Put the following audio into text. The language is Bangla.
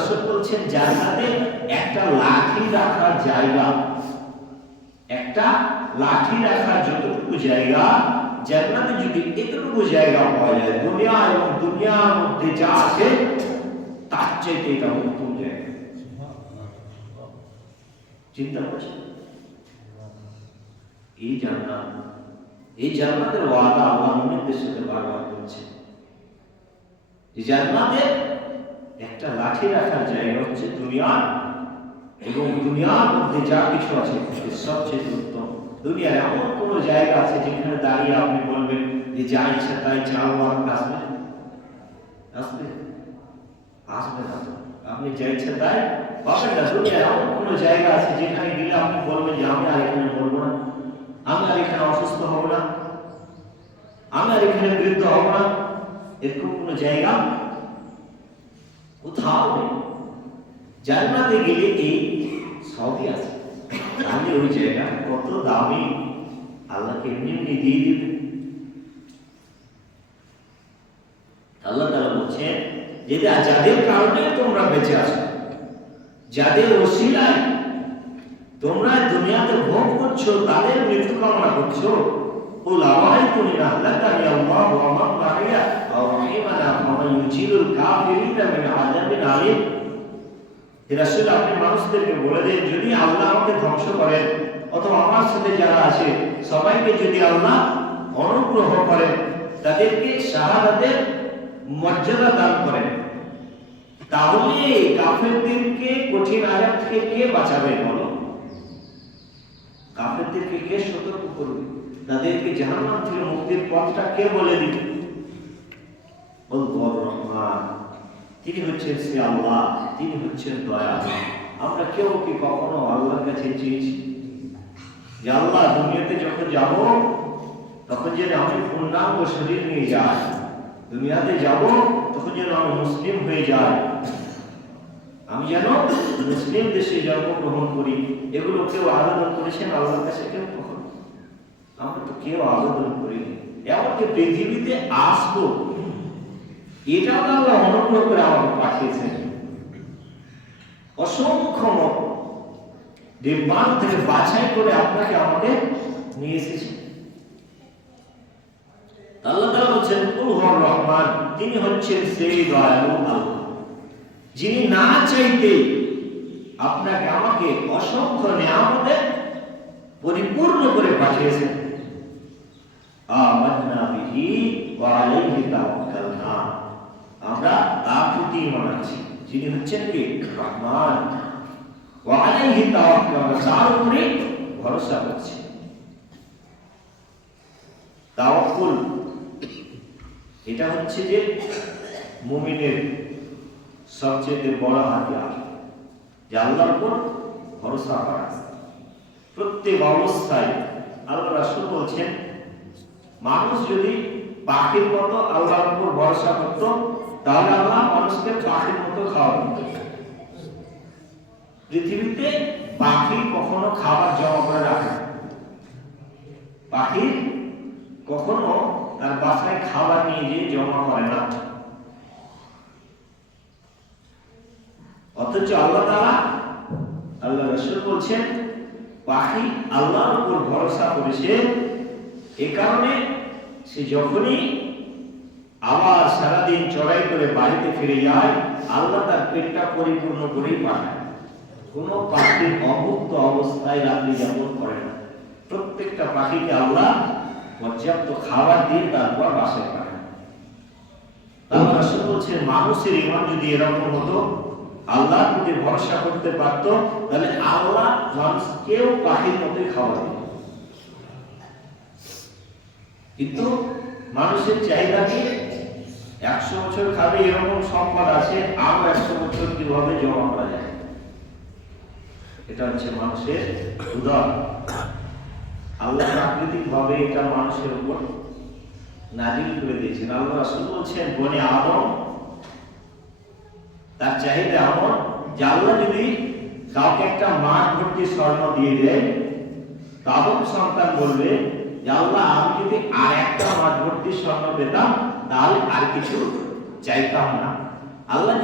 রাসূল বলছেন জান্নাতে একটা লাঠি রাখার জায়গা, একটা লাঠি রাখার যতটুকু জায়গা জান্নাতে যদি এতটুকু জায়গা পাওয়া যায়, দুনিয়া এবং দুনিয়ার মধ্যে যা আছে তার চাইতে এটা উত্তম জায়গা। চিন্তা করছেন এই জান্নাত, এই জান্নাতের ওয়াদা আল্লাহ মুমিনদের সাথে বারবার করছেন যে জান্নাতে একটা লাঠি রাখার জায়গা হচ্ছে দুনিয়া এবং দুনিয়ার মধ্যে যা কিছু আছে সবচেয়ে উত্তম। দুনিয়ার এমন কোন জায়গা আছে যেখানে দাঁড়িয়ে আপনি বলবেন যে যা ইচ্ছা তাই চাও আর আসবে? আসবে? আসবে না। আপনি যা ইচ্ছা তাই পাবেন না। দুনিয়ার এমন কোন জায়গা আছে যেখানে গেলে আপনি বলবেন যে আমি আর এখানে বলবো না, আমি আর এখানে অসুস্থ হব না, আমি আর এখানে বৃদ্ধ হব না, এরকম কোন জায়গা কোথাও নেই। জান্নাতে গেলে এই সবই আছে। আমি ওই জায়গা কত দামি আল্লাহকে এমনি এমনি দিয়ে দিবে। আল্লাহ তাআলা বলছেন যে যাদের কারণে তোমরা বেঁচে আছো, যাদের ওসিলায় তোমরা দুনিয়াতে ভোগ করছো, তাদের মৃত্যু কামনা করছো, আপনি মানুষদেরকে বলে দেন যদি আল্লাহ আমাকে ধ্বংস করেন অথবা আমার সাথে যারা আছে সবাইকে যদি আল্লাহ অনুগ্রহ করেন, তাদেরকে শাহাদাতের মর্যাদা দান করেন, তাহলে কাফেরদেরকে কঠিন আযাব থেকে কে বাঁচাবে বলো? কাফেরদেরকে কে সতর্ক করবে? তাদেরকে জাহান্নাম থেকে মুক্তির পথটা কে বলে দিবে? আল্লাহর রহমান, তিনি হচ্ছেন সে আল্লাহ, তিনি হচ্ছেন দয়ালু। আমরা কেউ কি কখনো আল্লাহর কাছে চেয়েছি যে আল্লাহ দুনিয়াতে যখন যাব তখন যেন আমি পূর্ণাঙ্গ শরীর নিয়ে যাই, দুনিয়াতে যাব তখন যেন আমি মুসলিম হয়ে যাই, আমি যেন মুসলিম দেশে জন্মগ্রহণ করি? এগুলো কেউ আবেদন করেছেন আল্লাহর কাছে? কেউ কখনো? আমরা তো কেউ আবেদন করিনি। এমনকি পৃথিবীতে আসবো এটাও আল্লাহ অনুগ্রহ করে আমাকে পাঠিয়েছেন। অসংখ্য নির্মাণ থেকে বাছাই করে আপনাকে আমাকে নিয়ে এসেছেন। আল্লাহ তাআলা বলছেন কুল রহমান, তিনি হচ্ছেন সেই দয়ালু আল্লাহ যিনি না চাইতে আপনাকে আমাকে অসংখ্য নিয়ামতে পরিপূর্ণ করে পাঠিয়েছেন। আমান্না বিহি ওয়া আলাইহি তাওয়াক্কালনা, আমরা তার প্রতি ঈমান আনছি যিনি হচ্ছেন কি রহমান, ওয়া আলাইহি তাওয়াক্কালনা, তার উপরে ভরসা করছি। তাওয়াক্কুল এটা হচ্ছে যে মুমিনের সবচেয়ে বড় হাতিয়ার, যে আল্লাহর উপর ভরসা করা। প্রত্যেক অবস্থায় আল্লাহ রাসূল বলছেন মানুষ যদি পাখির মতো আল্লাহর উপর ভরসা করত তাহলে আল্লাহ মানুষকে পাখির মতো খাওয়াবেন। পৃথিবীতে পাখি কখনো খাবার জমা করে রাখে না, পাখি কখনো তার বাসায় খাবার নিয়ে গিয়ে জমা করে না। অথচ আল্লাহ তাআলা, আল্লাহ রাসূল বলছেন পাখি আল্লাহর উপর ভরসা করেছে, এ কারণে সে যখনই আবার সারাদিন চড়াই করে বাড়িতে ফিরে যায় আল্লাহ তার পেটটা পরিপূর্ণ করেই পাঠায়। কোনো পাখি অভুক্ত অবস্থায় রাত্রি যাপন করে না। প্রত্যেকটা পাখিকে আল্লাহ পর্যাপ্ত খাবার দিয়ে তারপর বাসায় পাঠায়। আল্লাহ রাসূল বলছেন মানুষের ঈমান যদি এরকম হতো, আল্লাহর প্রতি ভরসা করতে পারত, তাহলে আল্লাহ মানুষকেও পাখির মতোই খাবার দিত। কিন্তু মানুষের চাহিদা কি 100 বছর খাবে এরকম সম্পদ আছে, আরো 100 বছর কিভাবে জমা করা যায়, এটা হচ্ছে মানুষের উদার। আল্লাহ প্রাকৃতিক ভাবে এটা মানুষের উপর নাজিল করে দিয়েছেন। আল্লাহ রাসূল বলছেন বনি আদম তার চাহিদা এমন যে আল্লাহ যদি কাউকে একটা মাঠ ভর্তি স্বর্ণ দিয়ে দেয়, আদম সন্তান বলবে যে আল্লাহ আমি যদি আর একটা মাঠ ভর্তি স্বর্ণ পেতাম তাহলে আর কিছু চাইতাম না। আল্লাহ